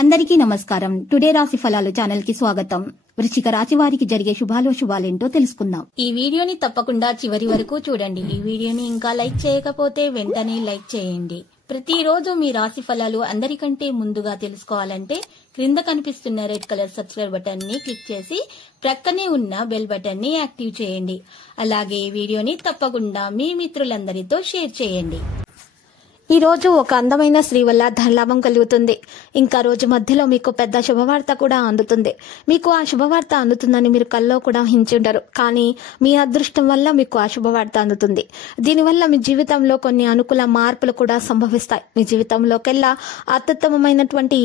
అందరికీ నమస్కారం. టుడే రాశి ఫలాలు ఛానల్ కి స్వాగతం. వృశ్చిక రాశి వారికి జరిగే శుభాలేంటో తెలుసుకుందాం. ఈ వీడియోని తప్పకుండా చివరి వరకు చూడండి. ఈ వీడియోని ఇంకా లైక్ చేయకపోతే వెంటనే లైక్ చేయండి. ప్రతిరోజు మీ రాశి ఫలాలు అందరికంటే ముందుగా తెలుసుకోవాలంటే క్రింద కనిపిస్తున్న రెడ్ కలర్ సబ్స్క్రైబ్ బటన్ ని క్లిక్ చేసి ప్రక్కనే ఉన్న బెల్ బటన్ ని యాక్టివ్ చేయండి. అలాగే ఈ వీడియోని తప్పకుండా మీ మిత్రులందరితో షేర్ చేయండి. ఈ రోజు ఒక అందమైన స్త్రీ వల్ల ధనలాభం కలుగుతుంది. ఇంకా రోజు మధ్యలో మీకు పెద్ద శుభవార్త కూడా అందుతుంది. మీకు ఆ శుభవార్త అందుతుందని మీరు కల్లో కూడా ఊహించుండరు. కానీ మీ అదృష్టం వల్ల మీకు ఆ శుభవార్త అందుతుంది. దీనివల్ల మీ జీవితంలో కొన్ని అనుకూల మార్పులు కూడా సంభవిస్తాయి. మీ జీవితంలోకెల్లా అత్యుత్తమమైనటువంటి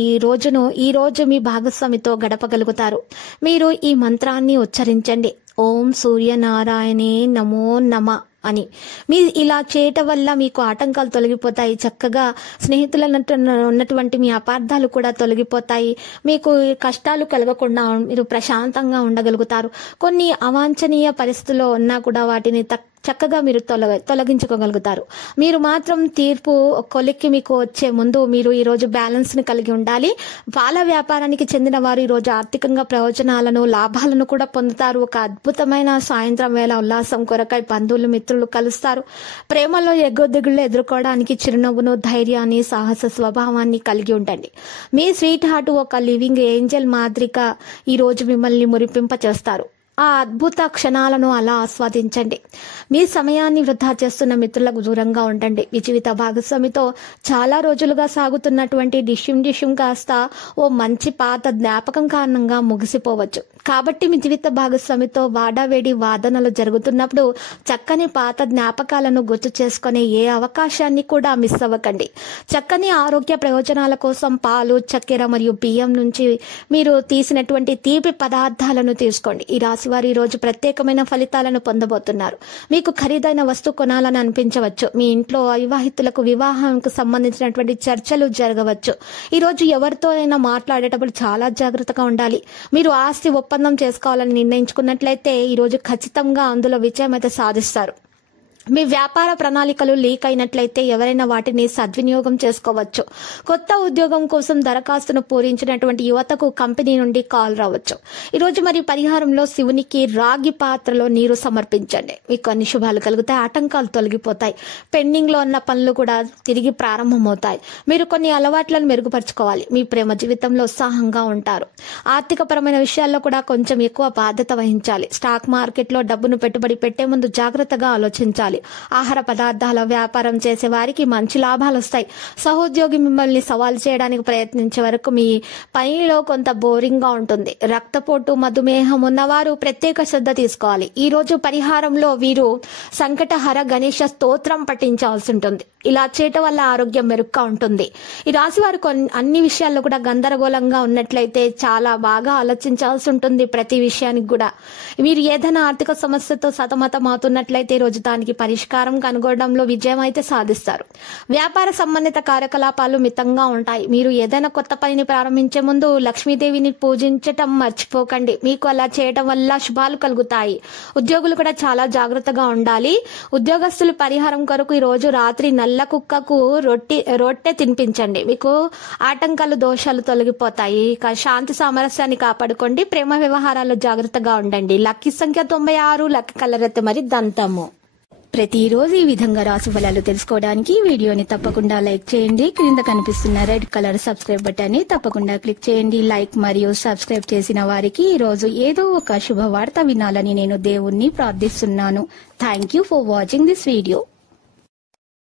ఈ రోజు మీ భాగస్వామితో గడపగలుగుతారు. మీరు ఈ మంత్రాన్ని ఉచ్చరించండి. ఓం సూర్యనారాయణే నమో నమ అని. మీ ఇలా చేయటం వల్ల మీకు ఆటంకాలు తొలగిపోతాయి. చక్కగా స్నేహితులతో ఉన్నటువంటి మీ అపార్థాలు కూడా తొలగిపోతాయి. మీకు కష్టాలు కలగకుండా మీరు ప్రశాంతంగా ఉండగలుగుతారు. కొన్ని అవాంఛనీయ పరిస్థితుల్లో ఉన్నా కూడా వాటిని చక్కగా మీరు తొలగించుకోగలుగుతారు. మీరు మాత్రం తీర్పు కొలిక్కి మీకు వచ్చే ముందు మీరు ఈ రోజు బ్యాలెన్స్ ని కలిగి ఉండాలి. పాల వ్యాపారానికి చెందిన వారు ఈ రోజు ఆర్థికంగా ప్రయోజనాలను లాభాలను కూడా పొందుతారు. ఒక అద్భుతమైన సాయంత్రం వేళ ఉల్లాసం కొరకై బంధువులు మిత్రులు కలుస్తారు. ప్రేమలో ఎగుదిగుళ్ళు ఎదుర్కోవడానికి చిరునవ్వును, ధైర్యాన్ని, సాహస స్వభావాన్ని కలిగి ఉండండి. మీ స్వీట్ హార్ట్ ఒక లివింగ్ ఏంజల్ మాదిరిగా ఈ రోజు మిమ్మల్ని మురిపింప చేస్తారు. ఆ అద్భుత క్షణాలను అలా ఆస్వాదించండి. మీ సమయాన్ని వృధా చేస్తున్న మిత్రులకు దూరంగా ఉండండి. మీ జీవిత భాగస్వామితో చాలా రోజులుగా సాగుతున్నటువంటి డిష్యం కాస్త ఓ మంచి పాత జ్ఞాపకం కారణంగా ముగిసిపోవచ్చు. కాబట్టి మీ జీవిత భాగస్వామితో వాడావేడి వాదనలు జరుగుతున్నప్పుడు చక్కని పాత జ్ఞాపకాలను గుర్తు చేసుకునే ఏ అవకాశాన్ని కూడా మిస్ అవ్వకండి. చక్కని ఆరోగ్య ప్రయోజనాల కోసం పాలు, చక్కెర మరియు బియ్యం నుంచి మీరు తీసినటువంటి తీపి పదార్థాలను తీసుకోండి. ఈ రాశి వారు ఈ రోజు ప్రత్యేకమైన ఫలితాలను పొందబోతున్నారు. మీకు ఖరీదైన వస్తువు కొనాలని అనిపించవచ్చు. మీ ఇంట్లో అవివాహితులకు వివాహానికి సంబంధించినటువంటి చర్చలు జరగవచ్చు. ఈ రోజు ఎవరితో అయినా మాట్లాడేటప్పుడు చాలా జాగ్రత్తగా ఉండాలి. మీరు ఆస్తి ఒప్పందం చేసుకోవాలని నిర్ణయించుకున్నట్లయితే ఈ రోజు ఖచ్చితంగా అందులో విజయం అయితే సాధిస్తారు. మీ వ్యాపార ప్రణాళికలు లీక్ అయినట్లయితే ఎవరైనా వాటిని సద్వినియోగం చేసుకోవచ్చు. కొత్త ఉద్యోగం కోసం దరఖాస్తును పూరించినటువంటి యువతకు కంపెనీ నుండి కాల్ రావచ్చు. ఈరోజు మరి పరిహారంలో శివునికి రాగి పాత్రలో నీరు సమర్పించండి. మీకు అన్ని శుభాలు కలుగుతాయి. ఆటంకాలు తొలగిపోతాయి. పెండింగ్ లో ఉన్న పనులు కూడా తిరిగి ప్రారంభమవుతాయి. మీరు కొన్ని అలవాట్లను మెరుగుపరచుకోవాలి. మీ ప్రేమ జీవితంలో ఉత్సాహంగా ఉంటారు. ఆర్థిక పరమైన విషయాల్లో కూడా కొంచెం ఎక్కువ బాధ్యత వహించాలి. స్టాక్ మార్కెట్ లో డబ్బును పెట్టుబడి పెట్టే ముందు జాగ్రత్తగా ఆలోచించాలి. ఆహార పదార్థాల వ్యాపారం చేసే వారికి మంచి లాభాలు వస్తాయి. సహోద్యోగి మిమ్మల్ని సవాల్ చేయడానికి ప్రయత్నించే వరకు మీ పనిలో కొంత బోరింగ్ గా ఉంటుంది. రక్తపోటు, మధుమేహం ఉన్నవారు ప్రత్యేక శ్రద్ధ తీసుకోవాలి. ఈ రోజు పరిహారంలో వీరు సంకటహర గణేశ స్తోత్రం పఠించాల్సి ఉంటుంది. ఇలా చేయటం వల్ల ఆరోగ్యం మెరుగ్గా ఉంటుంది. ఈ రాశి వారు అన్ని విషయాల్లో కూడా గందరగోళంగా ఉన్నట్లయితే చాలా బాగా ఆలోచించాల్సి ఉంటుంది. ప్రతి విషయానికి కూడా మీరు ఏదైనా ఆర్థిక సమస్యతో సతమతం అవుతున్నట్లయితే ఈ రోజు దానికి పరిష్కారం కనుగొనడంలో విజయం అయితే సాధిస్తారు. వ్యాపార సంబంధిత కార్యకలాపాలు మితంగా ఉంటాయి. మీరు ఏదైనా కొత్త పనిని ప్రారంభించే ముందు లక్ష్మీదేవిని పూజించటం మర్చిపోకండి. మీకు అలా చేయటం వల్ల శుభాలు కలుగుతాయి. ఉద్యోగులు కూడా చాలా జాగ్రత్తగా ఉండాలి. ఉద్యోగస్తులు పరిహారం కొరకు ఈ రోజు రాత్రి నల్ల కుక్కకు రొట్టె తినిపించండి. మీకు ఆటంకాలు, దోషాలు తొలగిపోతాయి. ఇక శాంతి సామరస్యాన్ని కాపాడుకోండి. ప్రేమ వ్యవహారాల్లో జాగ్రత్తగా ఉండండి. లక్కీ సంఖ్య 96, లక్కీ కలర్ అయితే మరి దంతము. ప్రతిరోజు ఈ విధంగా రాశి ఫలాలు తెలుసుకోవడానికి వీడియోని తప్పకుండా లైక్ చేయండి. క్రింద కనిపిస్తున్న రెడ్ కలర్ సబ్స్క్రైబ్ బటన్ ని తప్పకుండా క్లిక్ చేయండి. లైక్ మరియు సబ్స్క్రైబ్ చేసిన వారికి ఈ రోజు ఏదో ఒక శుభవార్త వినాలని నేను దేవుణ్ణి ప్రార్థిస్తున్నాను. Thank you for watching this video.